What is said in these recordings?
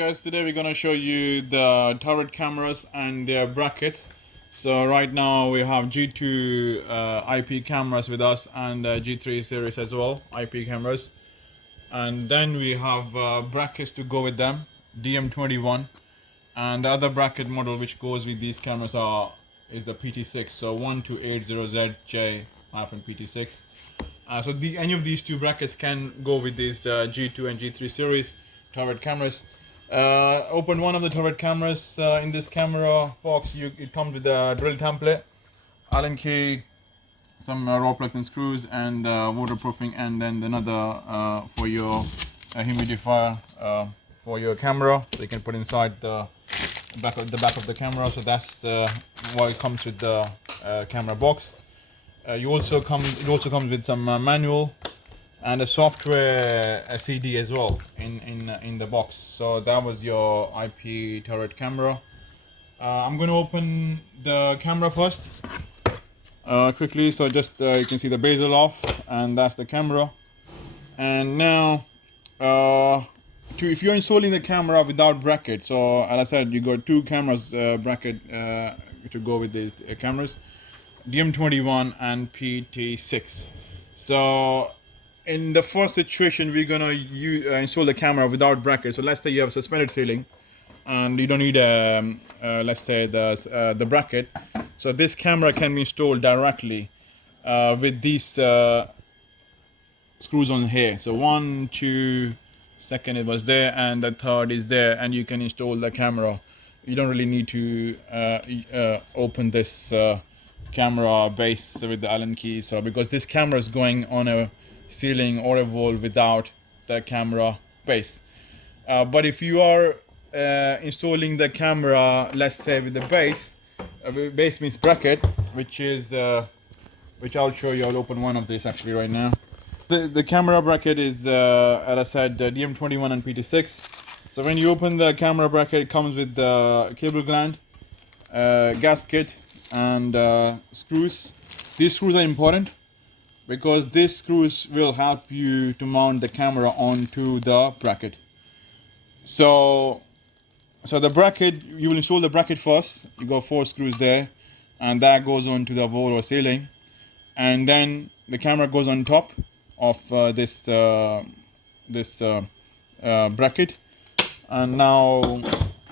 Guys, today we're gonna show you the turret cameras and their brackets. So right now we have G2 IP cameras with us and G3 series as well, IP cameras, and then we have brackets to go with them, DM21, and the other bracket model which goes with these cameras is the PT6, so 1280ZJ-PT6. So any of these two brackets can go with these G2 and G3 series turret cameras. Open one of the turret cameras. In this camera box, it comes with a drill template, Allen key, some raw plugs and screws, and waterproofing, and then another for your humidifier for your camera, so you can put inside the back of the camera. So that's what it comes with the camera box. It also comes with some manual and a software CD as well in the box. So that was your IP turret camera. I'm going to open the camera first quickly. So just you can see the bezel off, and that's the camera. And now if you're installing the camera without bracket, so as I said, you got two cameras bracket to go with these cameras, DM21 and PT6. So in the first situation, we're gonna install the camera without bracket. So let's say you have a suspended ceiling and you don't need let's say the bracket. So this camera can be installed directly with these screws on here. So 1, 2, second it was there, and the third is there, and you can install the camera. You don't really need to open this camera base with the Allen key. So because this camera is going on a ceiling or a wall without the camera base, but if you are installing the camera, let's say with the base, base means bracket, which I'll show you. I'll open one of these actually right now. The camera bracket is as I said, DM21 and PT6. So when you open the camera bracket, it comes with the cable gland, gasket, and screws. These screws are important because these screws will help you to mount the camera onto the bracket. So the bracket, you will install the bracket first. You got 4 screws there, and that goes onto the wall or ceiling, and then the camera goes on top of this bracket. And now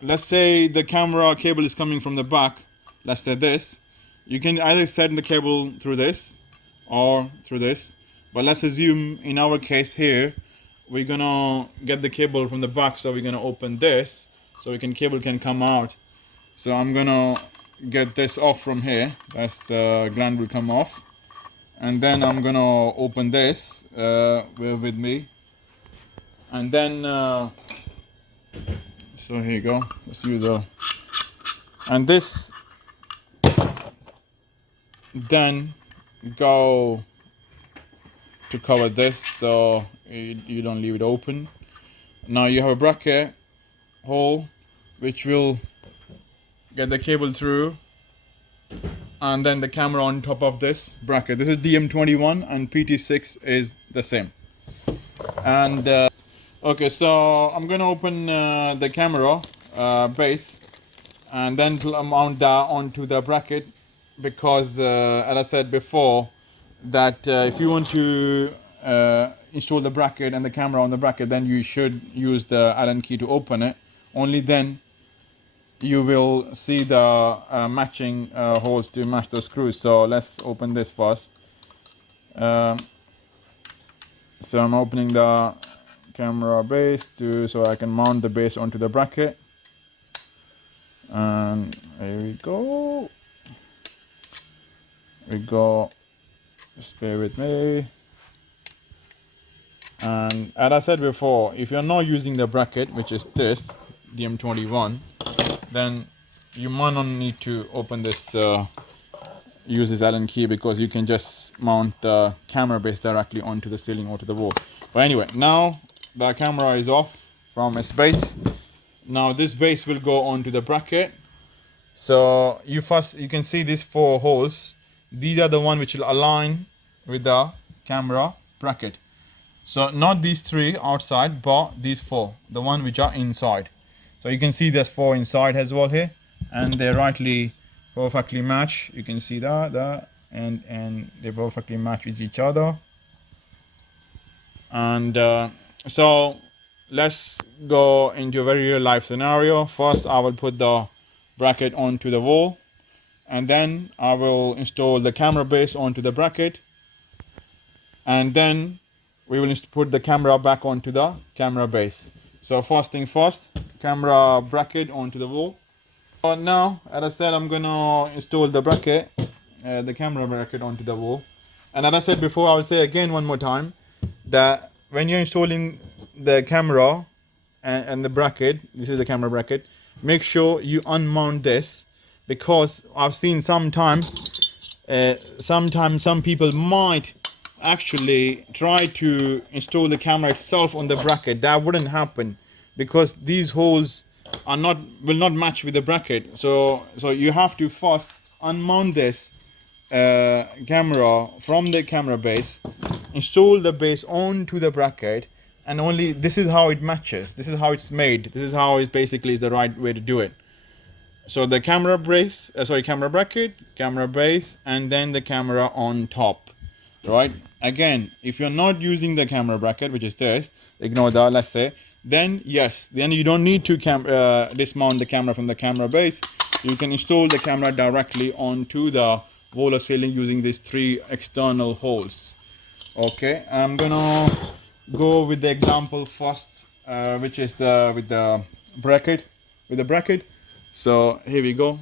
let's say the camera cable is coming from the back. Let's say this. You can either send the cable through this or through this, but let's assume in our case here we're gonna get the cable from the back. So we're gonna open this so cable can come out. So I'm gonna get this off from here. That's the gland will come off, and then I'm gonna open this with me, and then so here you go. Let's use and this then go to cover this, so you don't leave it open. Now you have a bracket hole which will get the cable through, and then the camera on top of this bracket. This is DM21 and PT6 is the same. And okay, so I'm gonna open the camera base and then mount that onto the bracket, because as I said before, that if you want to install the bracket and the camera on the bracket, then you should use the Allen key to open it. Only then you will see the matching holes to match those screws. So let's open this first. So I'm opening the camera base so I can mount the base onto the bracket, and here we go. Just bear with me. And as I said before, if you're not using the bracket, which is this DM21, then you might not need to open this use this Allen key, because you can just mount the camera base directly onto the ceiling or to the wall. But anyway, now the camera is off from its base. Now this base will go onto the bracket. So you can see these 4 holes. These are the one which will align with the camera bracket. So not these 3 outside, but these 4, the one which are inside. So you can see there's 4 inside as well here, and they rightly perfectly match. You can see that and they perfectly match with each other. And so let's go into a very real life scenario. First I will put the bracket onto the wall, and then I will install the camera base onto the bracket, and then we will put the camera back onto the camera base. So first thing first, camera bracket onto the wall. Now, as I said, I'm gonna install the bracket, the camera bracket onto the wall. And as I said before, I will say again one more time that when you're installing the camera and the bracket, this is the camera bracket, make sure you unmount this, because I've seen sometimes some people might actually try to install the camera itself on the bracket. That wouldn't happen, because these holes will not match with the bracket. So you have to first unmount this camera from the camera base, install the base onto the bracket, and only this is how it matches. This is how it's made. This is how it basically is the right way to do it. So the camera base, camera bracket, camera base, and then the camera on top, right? Again, if you're not using the camera bracket, which is this, ignore that, let's say, then yes, then you don't need to dismount the camera from the camera base. You can install the camera directly onto the wall or ceiling using these 3 external holes. Okay, I'm gonna go with the example first, which is with the bracket. So here we go.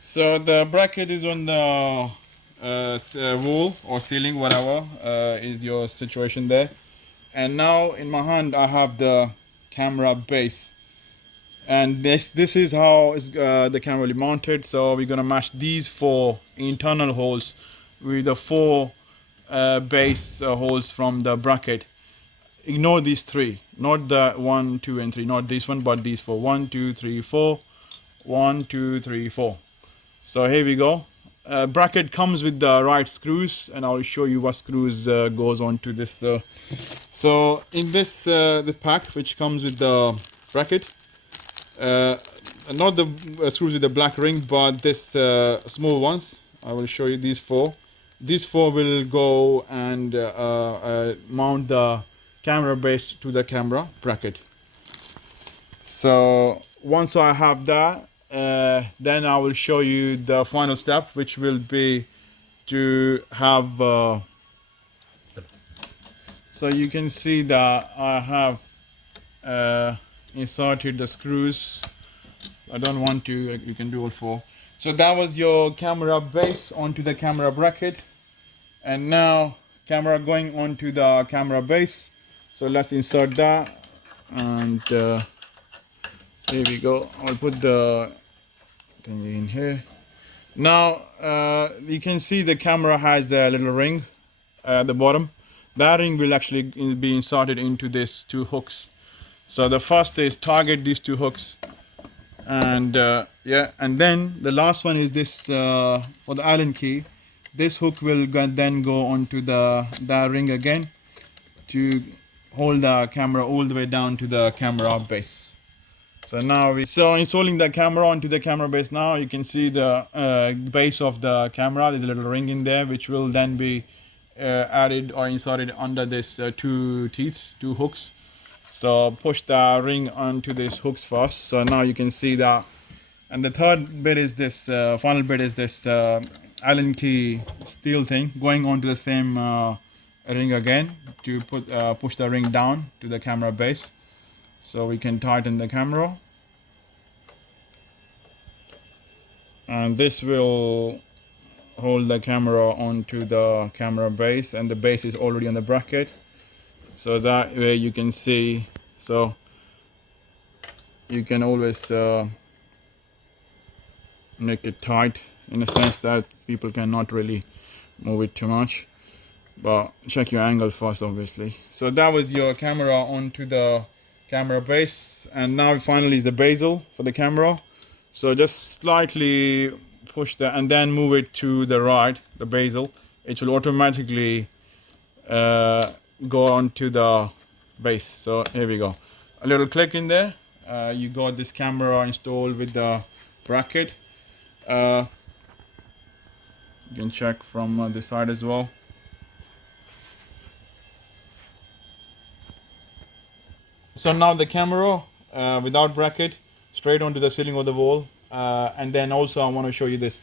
So the bracket is on the wall or ceiling, whatever is your situation there. And now in my hand I have the camera base, and this is how the camera will be mounted. So we're gonna match these 4 internal holes with the 4 base holes from the bracket. Ignore these 3, not the 1, 2 and 3, not this one, but these 4. 1, 2, 3, 4. 1, 2, 3, 4. So here we go. Bracket comes with the right screws, and I'll show you what screws goes on to this. So in this the pack which comes with the bracket, not the screws with the black ring, but this small ones, I will show you these 4. These 4 will go and mount the camera base to the camera bracket. So once I have that, then I will show you the final step, which will be to have so you can see that I have inserted the screws. I don't want to, you can do all 4. So that was your camera base onto the camera bracket, and now camera going onto the camera base. So let's insert that, and here we go. I'll put the thing in here. Now you can see the camera has a little ring at the bottom. That ring will actually be inserted into these 2 hooks. So the first is target these 2 hooks, and yeah, and then the last one is this for the Allen key. This hook will then go onto that ring again to hold the camera all the way down to the camera base. So now installing the camera onto the camera base. Now you can see the base of the camera. There's a little ring in there, which will then be added or inserted under this 2 hooks. So push the ring onto these hooks first. So now you can see that. And the third bit is this final bit is this Allen key steel thing going onto the same ring again to push the ring down to the camera base. So we can tighten the camera, and this will hold the camera onto the camera base, and the base is already on the bracket, so that way you can see. So you can always make it tight in a sense that people cannot really move it too much, but check your angle first, obviously. So that was your camera onto the camera base, and now finally is the bezel for the camera. So just slightly push that and then move it to the right, the bezel. It will automatically go onto the base. So here we go, a little click in there. You got this camera installed with the bracket. You can check from this side as well. So now the camera without bracket straight onto the ceiling of the wall, and then also I want to show you this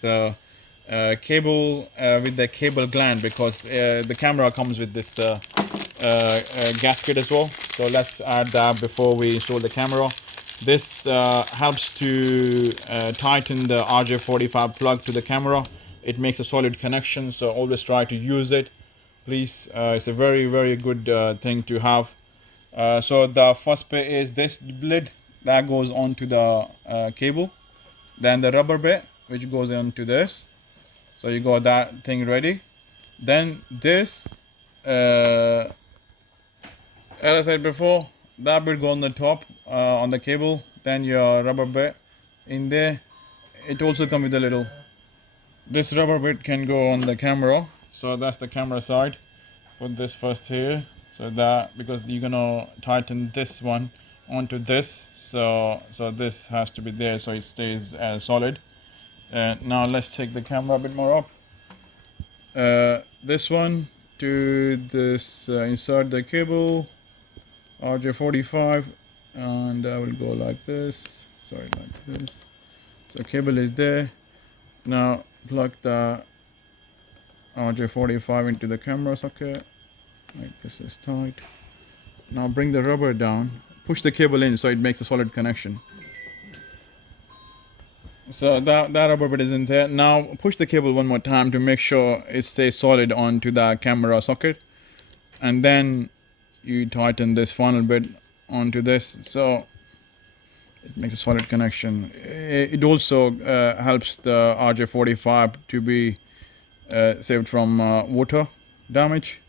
cable with the cable gland, because the camera comes with this gasket as well. So let's add that before we install the camera. This helps to tighten the RJ45 plug to the camera. It makes a solid connection, so always try to use it, please. It's a very good thing to have. So the first bit is this lid that goes onto the cable, then the rubber bit which goes into this. So you got that thing ready. Then this, as I said before, that bit go on the top on the cable, then your rubber bit in there. It also comes with a little, this rubber bit can go on the camera. So that's the camera side. Put this first here, so that, because you're gonna tighten this one onto this, so this has to be there so it stays solid. Now let's take the camera a bit more up. This one to this, insert the cable RJ45, and I will go like this, sorry, like this. So cable is there. Now plug the RJ45 into the camera socket. Like this is tight. Now bring the rubber down, push the cable in so it makes a solid connection. So that rubber bit is in there. Now push the cable one more time to make sure it stays solid onto the camera socket, and then you tighten this final bit onto this so it makes a solid connection. It also helps the RJ45 to be saved from water damage,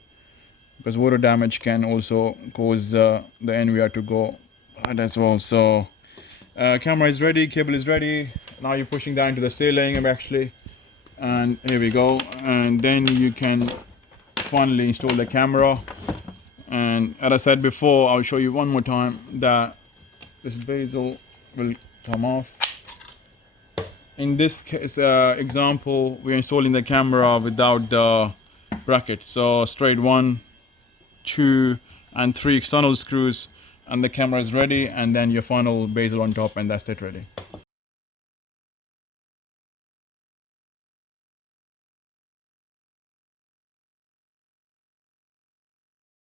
because water damage can also cause the NVR to go bad as well. So camera is ready, cable is ready. Now you're pushing that into the ceiling actually, and here we go. And then you can finally install the camera. And as I said before, I'll show you one more time that this bezel will come off. In this case, example, we're installing the camera without the bracket. So straight 1, 2 and 3 external screws, and the camera is ready, and then your final bezel on top, and that's it, ready.